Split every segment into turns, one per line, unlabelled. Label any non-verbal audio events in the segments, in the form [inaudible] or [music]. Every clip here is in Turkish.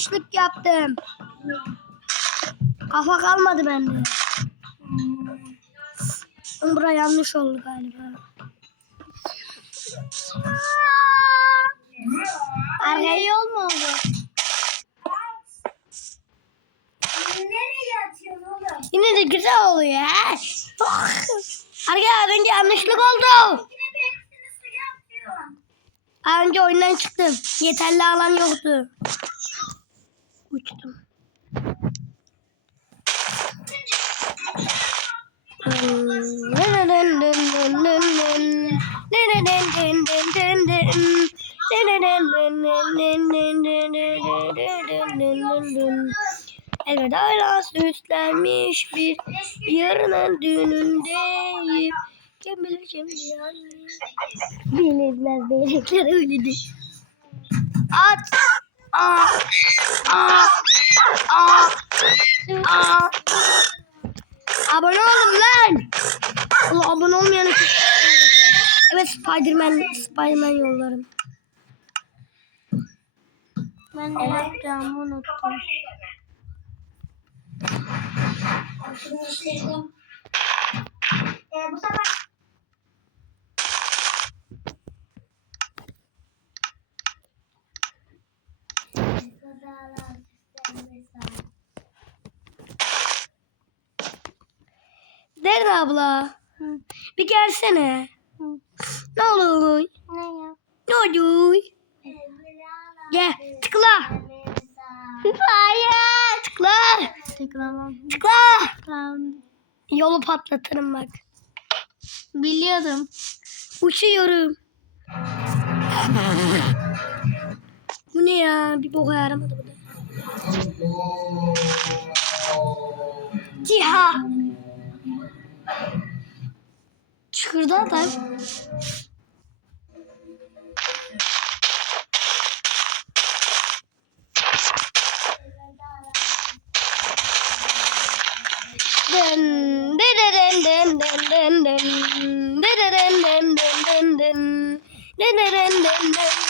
yanlışlık yaptım. Kafa kalmadı bende. Bura yanlış oldu galiba. Arkaya yol mu oldu? Yine de güzel oluyor. Oh. Arkaya önce yanlışlık oldu. Önce oyundan çıktım. Yeterli alan yoktu. Uçtum. Elvedayla süslenmiş bir yarının düğünündeyim. Kim bilir şimdi yani. Bilirler beylikler öyledir. At. Aa. Aa. Aa. Aa. Abone olun lan. Allah abone olmayanı çok Evet Spiderman Spiderman yollarım. Ben ne yapacağımı unuttum.
Ee, bu sefer
Nerede abla? Bir gelsene. Ne olur?
ne ya?
Ne olur? Gel tıkla. Hayır. Tıkla.
Tıklamam.
Tıkla.
Tamam.
Yolu patlatırım bak.
Biliyordum.
Uçuyorum. [laughs] Bu ne ya? Bir boka yaramadı bu da. Ciha. Çıkırdı adam. Dın, dın, dın, dın, dın. Dırırın, dın, dın, dın, dın. Dırırın, dın, dın, dın, dın.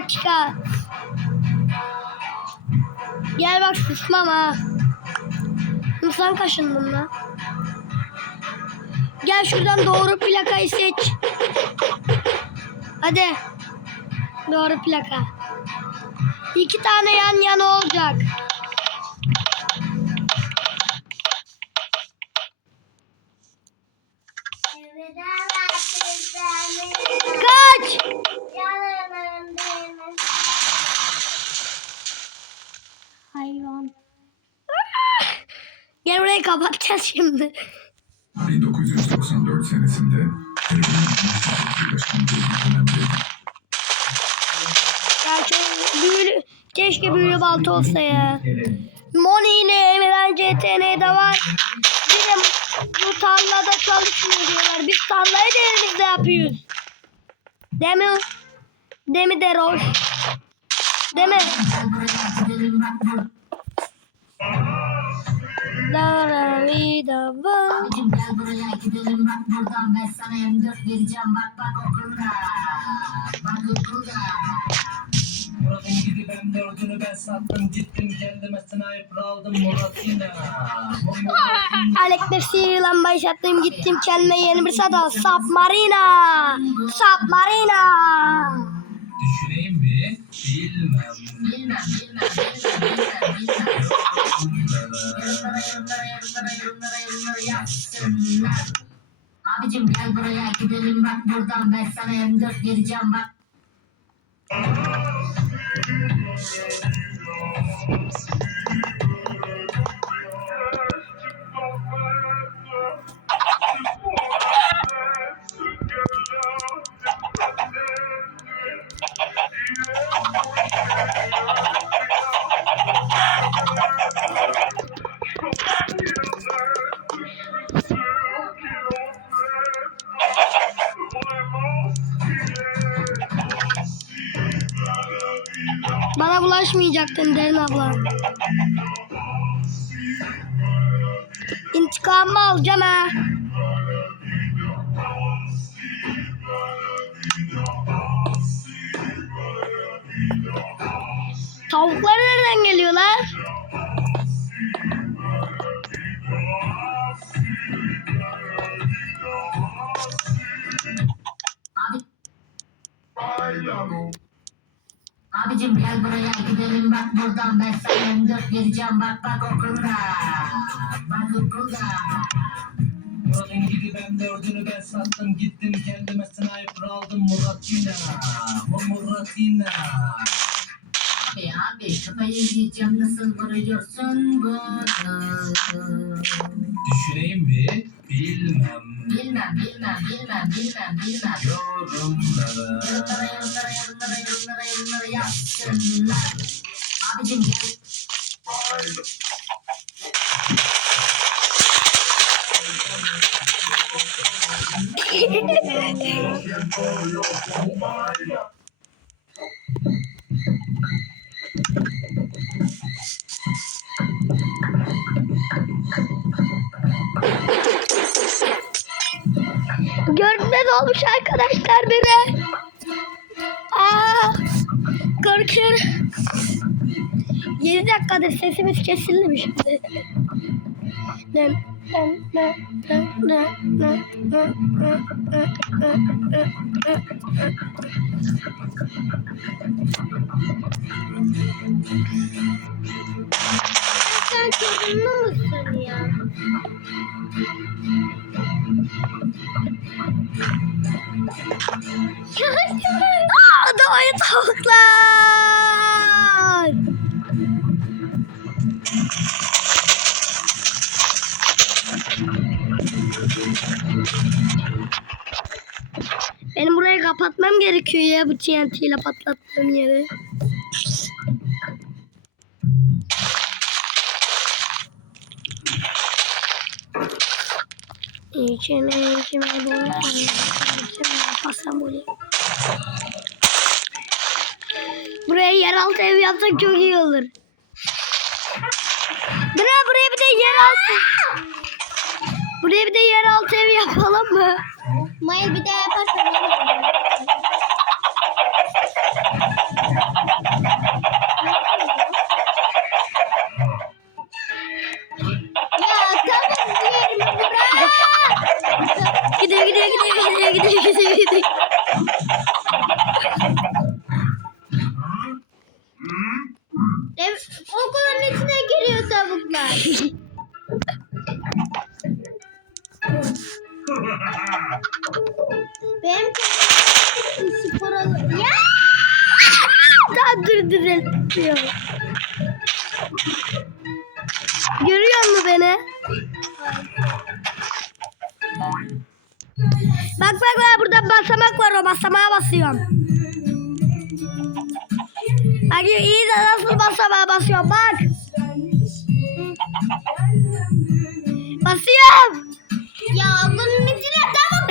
dakika. Gel bak susmam ha. Sen kaşındın lan. Gel şuradan doğru plakayı seç. Hadi. Doğru plaka. İki tane yan yana olacak. Kapatacağız şimdi.
1994 senesinde
Gerçi büyülü, keşke büyülü balta olsa ya. Moni ile Emirhan CTN'de var. Bir de bu tarlada çalışmıyor diyorlar. Biz tarlayı da elimizde yapıyoruz. Değil mi? Değil mi Deroş? Değil mi? Da vida va.
Gel buraya gidelim bak buradan ben sana M4 vereceğim bak bak okulda. Bak okulda.
Murat'ın gibi ben dördünü ben sattım gittim kendime sniper aldım Murat'ına.
Alekler sihirli lambayı sattım gittim kendime yeni bir sada. Submarina. Submarina.
Düşüneyim? Bilmem.
Bilmem bilmem bilmem bilmem bilmem. abicim gel buraya gidelim bak buradan ben sana M4 vereceğim bak.
Bana bulaşmayacaktın Derin abla. İntikamımı alacağım ha. Tavuklar nereden geliyor
lan? Abicim gel buraya gidelim bak buradan. Ben sana dört vereceğim. Bak bak okulda. Bak okulda.
Murat'ın gibi ben dördünü ben sattım. Gittim kendime sniper aldım Murat yine. Murat yine
Abi abi kafayı yiyeceğim nasıl vuruyorsun bunu?
Düşüneyim mi? Bilmem
Bilmem bilmem bilmem bilmem bilmem.
Yorumlara
Yorumlara yorumlara yorumlara yorumlara yorumlara yazsınlar. Abicim gel.
Görünmez [laughs] beni. Aa, korkuyorum. 7 dakikadır sesimiz kesildi mi şimdi? Ne- ne- ne- ne- ne- ne- ne- ne- ne- ne-
Sen sorunlu musun ya
bu TNT ile patlattığım yeri. İçine içime boğulsam, içime passam buraya. Buraya yeraltı ev yapsak çok iyi olur. Buraya buraya bir de yeraltı. Buraya bir de yeraltı ev yapalım mı?
Maya bir daha yaparsan
对对对对 Bak iyi de nasıl basamağa basıyorum bak. Basıyorum.
Ya bunun içine tavuk.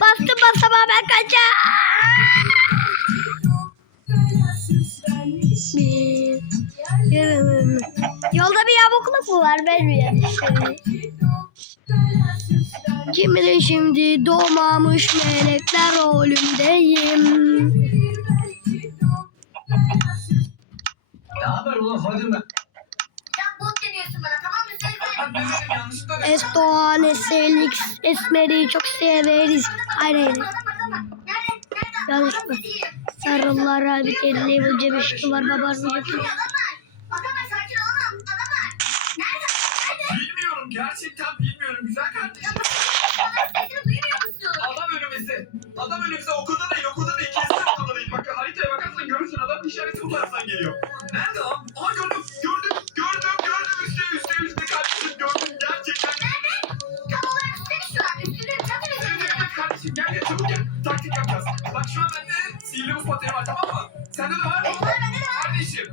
Bastım basamağa ben kaçacağım. Yolda bir yamukluk mu var bilmiyorum. Kim Kimdir şimdi doğmamış melekler rolündeyim.
Ne haber ulan Fadime?
Estoğane selik esmeri çok severiz. Aynen. Yanlış mı? Sarılara bir kelle bu cebişki şey var babar bu cebişki.
Bilmiyorum gerçekten bilmiyorum güzel kardeşim. Adam önümüzde okulda değil okulda değil kesin okulda değil. Bak haritaya bakarsan görürsün adam işareti bu taraftan geliyor. Nerede lan? Aha gördüm gördüm gördüm gördüm üstte üstte üstte kardeşim gördüm gerçekten.
Tam olarak üstte şu an. Üstünde çatı
Evet
üzerinde.
evet kardeşim gel gel çabuk gel. Taktik yapacağız. Bak şu an bende sihirli buz pateni var tamam mı? Sende de var mı?
Var bende de var.
Kardeşim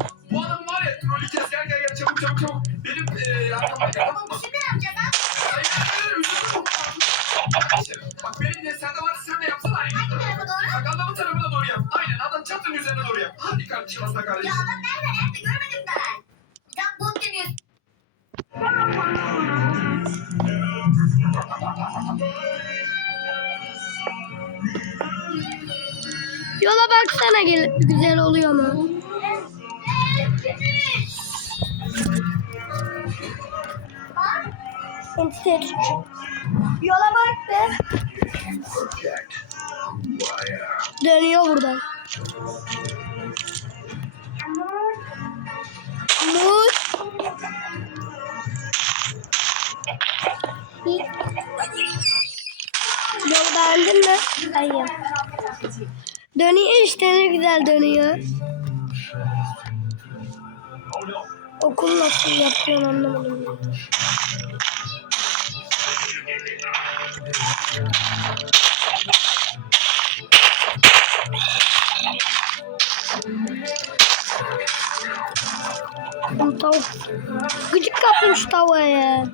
Enter. Yola bak be. Dönüyor buradan. Umut. Yolu beğendin? Hayır. Dönüyor işte ne güzel dönüyor. Okul nasıl yapıyorsun anlamadım. Tavuk. Gıcık kaptım şu tavuğa ya.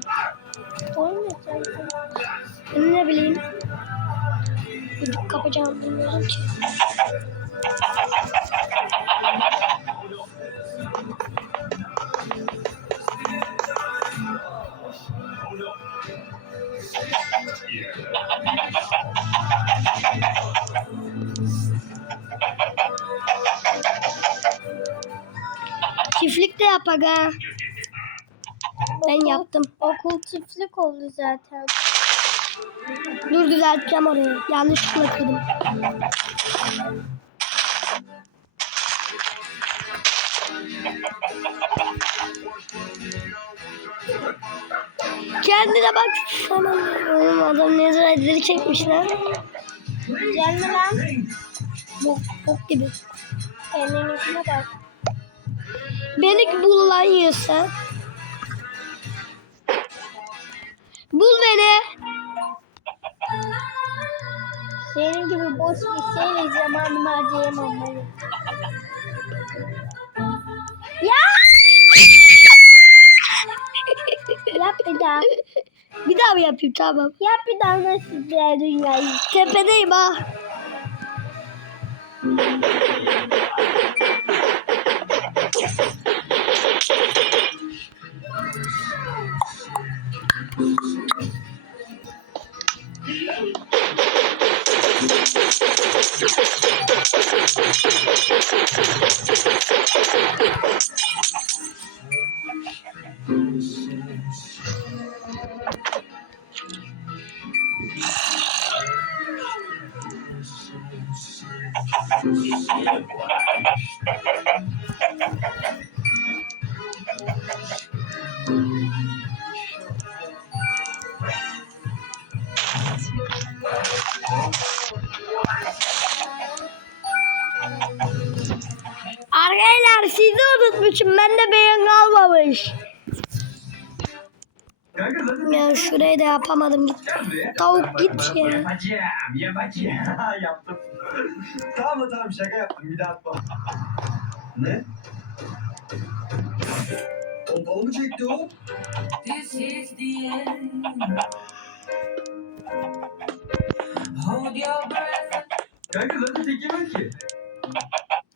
Ben ne bileyim. Gıcık kapacağım bilmiyorum. Çiftlik de yapak ha. Ben yaptım.
Okul çiftlik oldu zaten.
Dur düzelteceğim orayı. Yanlışlıkla kırdım. Kendine bak. Oğlum adam ne zırhları çekmişler.
Güzel mi lan?
Bok, bok gibi.
Kendininkine bak.
Beni bul lan yiyorsa. Bul beni.
Senin gibi boş bir şeyle zamanımı harcayamam. Ya! Yap bir daha.
Bir daha mı yapayım tamam.
Yap bir daha nasıl güzel dünyayı.
Tepedeyim ha. Thank you. Arkadaşlar sizi unutmuşum. Ben de beyin kalmamış. Ya şurayı da yapamadım. Git.
Gel buraya.
Tavuk git ya.
Yapacağım, yapacağım. [laughs] Yaptım. tamam tamam şaka yaptım. Bir daha atma. Ne? Pompalı mı çekti o?
This is the end. Hold your breath.
Kanka zaten tek yemem ki.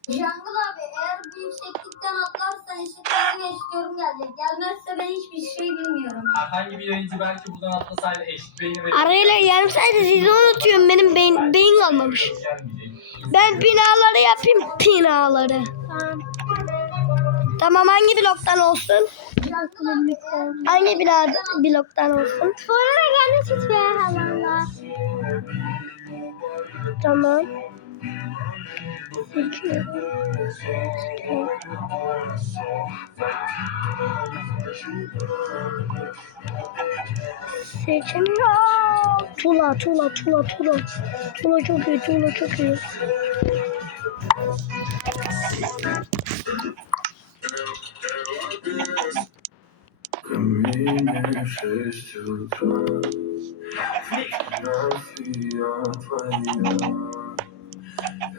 Jungle abi eğer bu yükseklikten atlarsan eşitlerini istiyorum gelecek. Gelmezse ben hiçbir şey bilmiyorum.
Herhangi bir oyuncu belki buradan atlasaydı eşit beyni verir.
Arayla gelmeseydi sizi unutuyorum. Benim beyin, beyin kalmamış.
Gelmeyecek.
Ben binaları yapayım. Binaları.
Tamam.
Tamam hangi bloktan olsun? Hangi bina bloktan olsun?
Sonra gelmiş hiç ya valla.
Tamam. Peki. Seçemiyorum. Tula, tula, tula, tula. Tula çok iyi, tula çok iyi.
Камины шесть утра Фотография твоя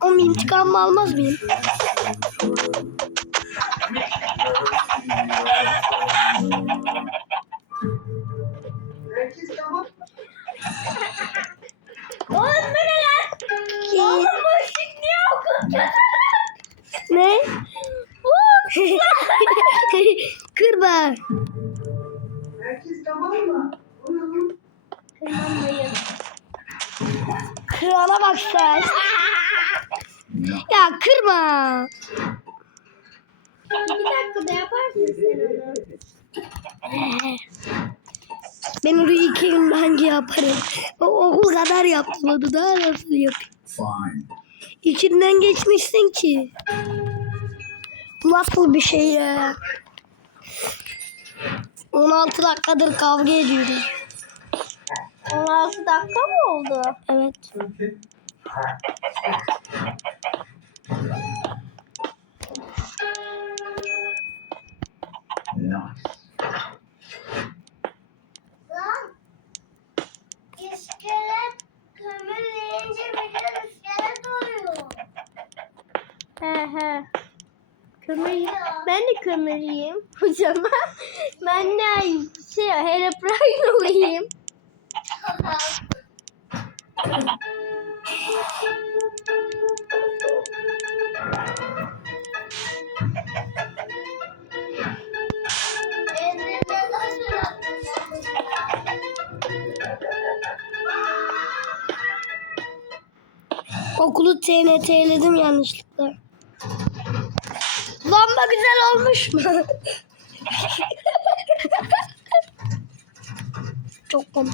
Ama intikam almaz mıyım?
Oğlum bu ne lan? Oğlum bu ışık niye?
Ne? [laughs] Kırma. Kırana bak sen. Ya kırma.
Bir dakikada yaparsın sen onu.
Ben onu iki gün bence yaparım. O okul kadar yaptım onu daha nasıl yapayım?
Fine.
İçinden geçmişsin ki. Bu nasıl bir şey ya? 16 dakikadır kavga ediyoruz.
16 dakika mı oldu?
Evet. Kömür, ben de kömürlüyüm o zaman. Ben de şey Herobrine olayım. Okulu TNT'ledim yanlışlıkla. Lamba güzel olmuş mu? [laughs] Çok komik.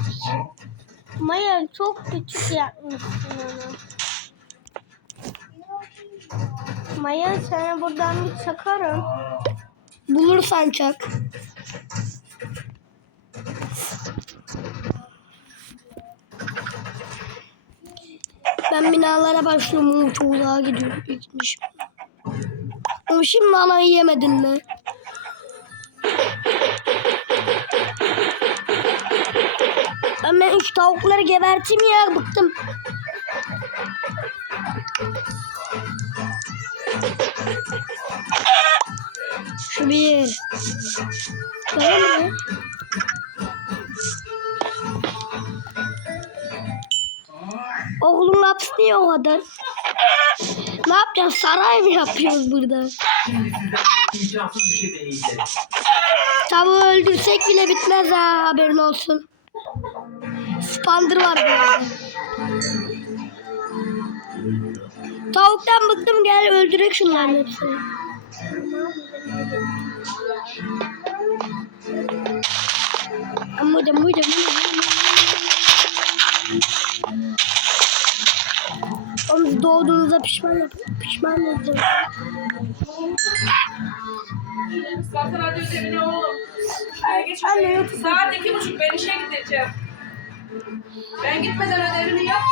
Maya çok küçük yapmışsın onu. Maya sana buradan bir çakarım.
Bulursan çak. Ben binalara başlıyorum. Çok daha gidiyorum. Gitmiş. Ama şimdi anayı yemedin mi? Ben, ben şu tavukları geberteyim ya. Bıktım. Şu bir. Tamam mı? Niye o kadar? Ne yapacağız? Saray mı yapıyoruz burada? Tavuğu öldürsek bile bitmez ha haberin olsun. Spandır var burada. Tavuktan bıktım gel öldürek şunların hepsini. Amma da mıydı Oğlum doğduğunuzda pişman yap pişman edeceğim.
Zaten hadi ödevine oğlum. Geç Saat iki buçuk ben işe gideceğim. Ben gitmeden ödevini yap.